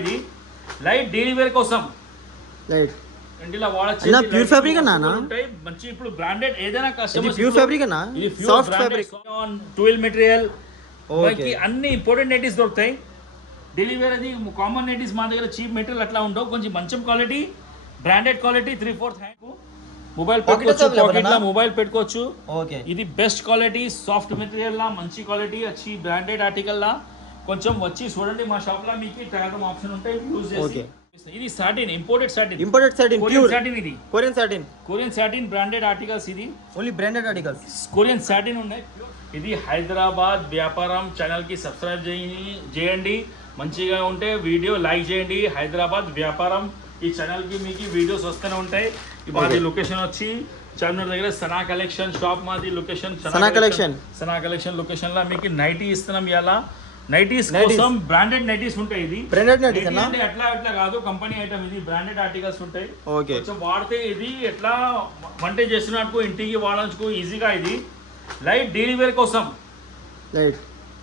ఇది light daily wear కోసం light ఇంటిలో వాడచ్చు. అన్న ప్యూర్ ఫ్యాబ్రిక్ అన్న ఉంటాయి మంచి. ఇప్పుడు బ్రాండెడ్ ఏదైనా ఇది కస్టమర్ ప్యూర్ ఫ్యాబ్రిక్ అన్న, soft fabric, twelve material okay. అన్ని ఇంపార్టెంట్ నైటీస్ దొరుకుతాయి. డైలీ వేర్ అది కామన్ నైటీస్ మా దగ్గర చీప్ మెటీరియల్ అట్లా ఉండవు, కొంచెం మంచి quality branded quality 3/4 hand mobile పెట్టుకోవచ్చు, పాకెట్ లా మొబైల్ పెట్టుకోవచ్చు. ఓకే ఇది బెస్ట్ క్వాలిటీ సాఫ్ట్ మెటీరియల్ లా మంచి క్వాలిటీ వచ్చి బ్రాండెడ్ ఆర్టికల్ లా కొంచెం వచ్చి చూడండి మా షాప్ లా మీకు ట్రయల్ ఆప్షన్ ఉంటాయి యూజ్ చేసి. ఇది satin imported satin pure satin, ఇది కొరియన్ సాటిన్ బ్రాండెడ్ ఆర్టికల్స్. ఇది only branded articles Korean satin ఉన్నాయి. ఇది హైదరాబాద్ వ్యాపారం ఛానల్ కి సబ్స్క్రైబ్ చేయండి, మంచిగా ఉంటే వీడియో లైక్ చేయండి. హైదరాబాద్ వ్యాపారం ఈ ఛానల్ కి మీకు వీడియోస్ వస్తూనే ఉంటాయి. మాది లొకేషన్ వచ్చి చార్మినార్ దగ్గర సనా కలెక్షన్ షాప్, మాది లొకేషన్ సనా కలెక్షన్ లొకేషన్ లా మీకు నైటీ ఇస్తున్నాం. ఇలా నైటీస్ కోసం బ్రాండెడ్ నైటీస్ ఉంటాయి. ఇది బ్రాండెడ్ నైటీస్ అన్న, అంటే ఎట్లా కాదు కంపెనీ ఐటమ్, ఇది బ్రాండెడ్ ఆర్టికల్స్ ఉంటాయి. ఓకే కొంచెం వాడితే ఇది ఎట్లా వంట చేసినట్టు ఇంటికి వాడచ్చు ఈజీగా. ఇది లైట్ డైలీ వేర్ కోసం లైట్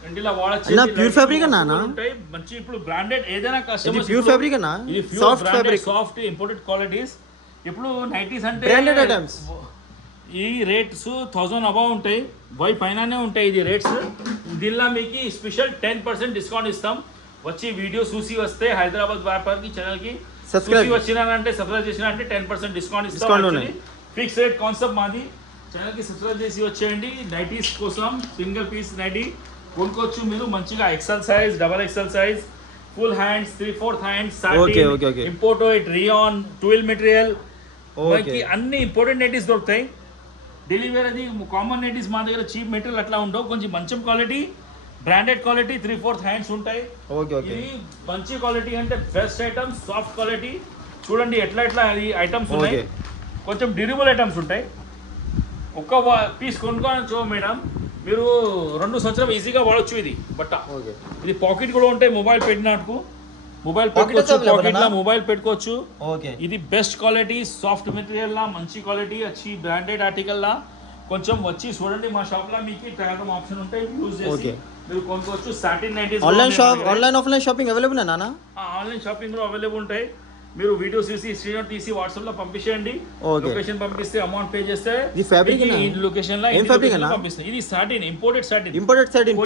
ఇంటిలో వాడచ్చు. అన్న ప్యూర్ ఫ్యాబ్రిక్ అన్న ఉంటాయి మంచి. ఇప్పుడు బ్రాండెడ్ ఏదైనా కస్టమర్ ప్యూర్ ఫ్యాబ్రిక్ అన్న, soft fabric, soft imported qualities. ఇప్పుడు నైటీస్ అంటే బ్రాండెడ్ ఐటమ్స్ ఈ రేట్స్ 1000 అబౌవ్ ఉంటాయి, పైననే ఉంటాయి ఇది రేట్స్. దీనిలో మీకు స్పెషల్ 10% డిస్కౌంట్ ఇస్తాం. వచ్చి వీడియో చూసి వస్తే హైదరాబాద్ వ్యాపారికి ఛానల్ కి చూసి వచ్చినారంటే సబ్స్క్రైబ్ చేసినారంటే 10% డిస్కౌంట్ ఇస్తాం. ఫిక్స్ రేట్ కాన్సెప్ట్ మాది. ఛానల్ కి సబ్స్క్రైబ్ చేసి వచ్చేయండి. నైటీస్ కోసం సింగిల్ పీస్ నైటీ కొనుక్కోవచ్చు మీరు మంచిగా. XL size, double XL size, full hands, 3/4 hands, imported rayon 12 material, అన్ని ఇంపార్టెంట్ నైటీస్ దొరుకుతాయి. డైలీ వేర్ అది కామన్ నైటీస్ మా దగ్గర చీప్ మెటీరియల్ అట్లా ఉండవు, కొంచెం మంచి క్వాలిటీ బ్రాండెడ్ క్వాలిటీ 3/4 హ్యాండ్స్ ఉంటాయి. ఇది మంచి క్వాలిటీ అంటే బెస్ట్ ఐటమ్స్, సాఫ్ట్ క్వాలిటీ. చూడండి ఎట్లా ఈ ఐటమ్స్ ఉన్నాయి, కొంచెం డ్యూరబుల్ ఐటమ్స్ ఉంటాయి. ఒక్క పీస్ కొనుక్కోవచ్చు మేడం, మీరు 2 సంవత్సరం ఈజీగా వాడచ్చు. ఇది బట్ట ఇది పాకెట్ కూడా ఉంటాయి, మొబైల్ పెట్టినట్టు మొబైల్ పెట్టుకోవచ్చు, పాకెట్ లా మొబైల్ పెట్టుకోవచ్చు. ఇది బెస్ట్ క్వాలిటీ సాఫ్ట్ మెటీరియల్ లా మంచి క్వాలిటీ వచ్చి బ్రాండెడ్ ఆర్టికల్ లా కొంచెం వచ్చి చూడండి మా షాప్ లా మీకు ట్రయల్ ఆప్షన్ ఉంటాయి యూజ్ చేసి మీరు కొనుక్కోవచ్చు. Satin nighties online offline shopping available అన్నా? ఆన్లైన్ షాపింగ్ లో అవైలబుల్ ఉంటాయి. మీరు వీడియో స్క్రీన్ తీసి వాట్సాప్ లో పంపించండి, లొకేషన్ పంపిస్తే అమౌంట్ పే చేస్తే ఈ లొకేషన్ లో పంపిస్తాం. ఇది satin imported satin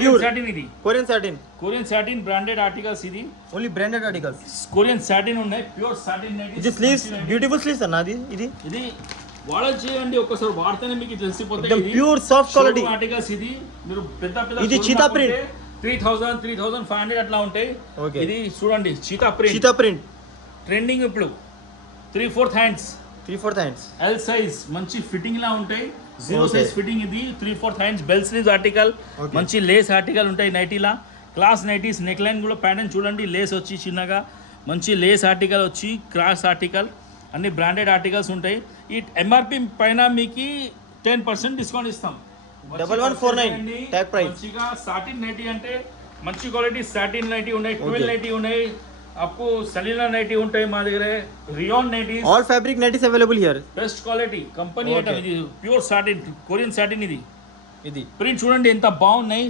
pure satin, ఇది కొరియన్ సాటిన్ బ్రాండెడ్ ఆర్టికల్స్. ఇది only branded articles Korean satin ఉన్నాయి, ప్యూర్ సాటిన్ నైటీస్. ఇది స్లీవ్స్ బ్యూటిఫుల్ స్లీవ్స్ అన్న. ఇది వాడచేయండి, ఒక్కసారి వాడితేనే మీకు తెలిసిపోతాయి. Pure soft quality articles. ఇది మీరు పెద్ద ఇది చీతా ప్రింట్ 3,500 అట్లా ఉంటాయి. ఇది చూడండి చీతా ప్రింట్ ట్రెండింగ్. ఇప్పుడు 3/4 హ్యాండ్స్ ఎల్ సైజ్ మంచి ఫిట్టింగ్ లా ఉంటాయి. 0 సైజ్ ఫిట్టింగ్. ఇది 3/4 హ్యాండ్స్ బెల్ స్లీవ్స్ ఆర్టికల్, మంచి లేస్ ఆర్టికల్ ఉంటాయి నైటీలా. క్లాస్ నైటీస్ నెక్ లైన్ కూడా ప్యాటర్న్ చూడండి, లేస్ వచ్చి చిన్నగా మంచి లేస్ ఆర్టికల్ వచ్చి క్రాస్ ఆర్టికల్, అన్ని బ్రాండెడ్ ఆర్టికల్స్ ఉంటాయి. ఈ ఎంఆర్పి పైన మీకు 10% డిస్కౌంట్ ఇస్తాం. 1149 ట్యాగ్ ప్రైస్. మంచిగా సాటిన్ నైటీ అంటే మంచి క్వాలిటీ సాటిన్ నైటీ ఉన్నాయి, 12 నైటీ ఉన్నాయి, आपको सलीना नाइटी ఉంటాయి మా దగ్గర. Rayon nighties, all fabric nighties available here. Best quality company item. ఇది ప్యూర్ సాటిన్ కొరియన్ సాటిన్. ఇది ప్రింట్ చూడండి ఎంత బాగున్నాయి,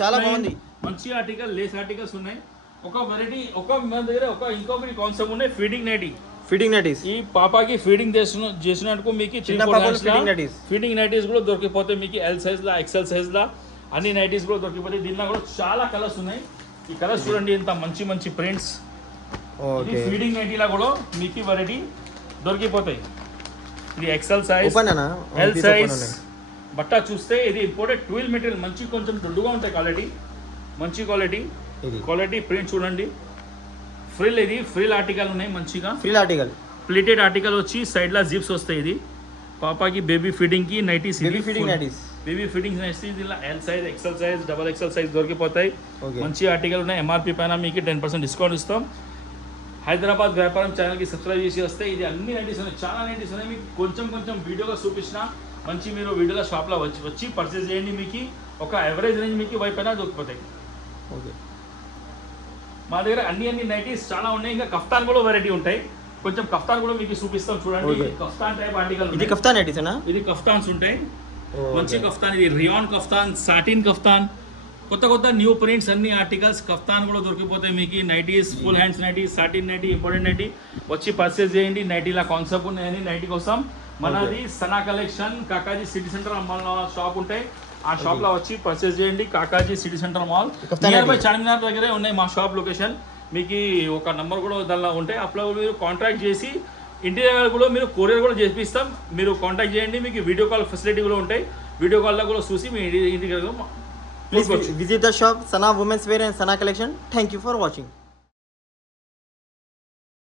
చాలా బాగుంది. మంచి ఆర్టికల్ లేస్ ఆర్టికల్స్ ఉన్నాయి. ఒక వెరైటీ మన దగ్గర ఇంకొకటి కాన్సెప్ట్ ఉన్నాయి, ఫీడింగ్ నైటీస్. ఈ పాపాకి ఫీడింగ్ చేసినట్టు మీకు ఫీడింగ్ నైటీస్ కూడా దొరికిపోతాయి మీకు. ఎల్ సైజ్ లా, ఎక్సెల్ సైజ్ లా అన్ని నైటీస్ కూడా దొరికిపోతాయి. దీనిలో కూడా చాలా కలర్స్ ఉన్నాయి. ఈ కలర్స్ చూడండి ఎంత మంచి ప్రింట్స్. ఫీడింగ్ నైటీలా కూడా మీకు వెరైటీ దొరికిపోతాయి. ఇది ఎక్సెల్ సైజ్, ఎల్ సైజ్. బట్ట చూస్తే ఇది ఇంపోర్టెడ్ 12 మెటీరియల్, మంచి కొంచెం దొడ్డుగా ఉంటాయి క్వాలిటీ, మంచి క్వాలిటీ ప్రింట్ చూడండి. ఇది ఫ్రిల్ ఆర్టికల్ ఉన్నాయి, మంచిగా ప్లేటెడ్ ఆర్టికల్ వచ్చి సైడ్ లా జిప్స్ వస్తాయి. ఇది పాపాకి బేబీ ఫీడింగ్ కి నైటీస్, బేబీ ఫిట్టింగ్స్ నైటీస్. ఇలా L size, XL size, double XL size దొరికిపోతాయి. మంచి ఆర్టికల్ ఉన్నాయి. ఎంఆర్పి పైన మీకు 10% డిస్కౌంట్ ఇస్తాం. హైదరాబాద్ వ్యాపారం ఛానల్ కి సబ్స్క్రైబ్ చేసి వస్తే ఇది అన్ని నైటీస్ ఉన్నాయి, చాలా నైటీస్ ఉన్నాయి. మీకు కొంచెం వీడియోగా చూపించిన మంచి మీరు వీడియోలో షాప్ లో వచ్చి పర్చేస్ చేయండి. మీకు ఒక ఎవరేజ్ రేంజ్ మీకు పైన దొరికిపోతాయి. మా దగ్గర అన్ని నైటీస్ చాలా ఉన్నాయి. ఇంకా కఫ్తాన్ కూడా వెరైటీ ఉంటాయి, కొంచెం కఫ్తాన్ కూడా మీకు చూపిస్తాం చూడండి. Kaftan type article. ఇది కఫ్తాన్ నైటీస్ అన్న? ఇది కఫ్తాన్స్ ఉంటాయి, మంచి కఫ్తాన్. ఇది రియాన్ కఫ్తాన్, సాటిన్ కఫ్తాన్, కొత్త కొత్త న్యూ ప్రింట్స్ అన్ని ఆర్టికల్స్ కఫ్తాన్ కూడా దొరికిపోతాయి మీకు. Nighties, full hands nighty, satin nighty, important nighty వచ్చి పర్చేస్ చేయండి. నైటీలా కాన్సెప్ట్ ఉన్నాయని నైటీ కోసం మనది Sana collection Kakaji city centre అమ్మాల షాప్ ఉంటాయి. ఆ షాప్ లో వచ్చి పర్చేస్ చేయండి. Kakaji city centre mall near by Charminar దగ్గరే ఉన్నాయి మా షాప్ లొకేషన్. మీకు ఒక నంబర్ కూడా దానిలో ఉంటాయి. అప్పుడు మీరు కాంటాక్ట్ చేసి ఇంటి దగ్గర కూడా మీరు కొరియర్ కూడా చేపిస్తాం. మీరు కాంటాక్ట్ చేయండి. మీకు వీడియో కాల్ ఫెసిలిటీ కూడా ఉంటాయి. వీడియో కాల్లో కూడా చూసి మీ ఇంటి దగ్గర Please visit the shop Sana Women's Wear and Sana Collection. Thank you for watching.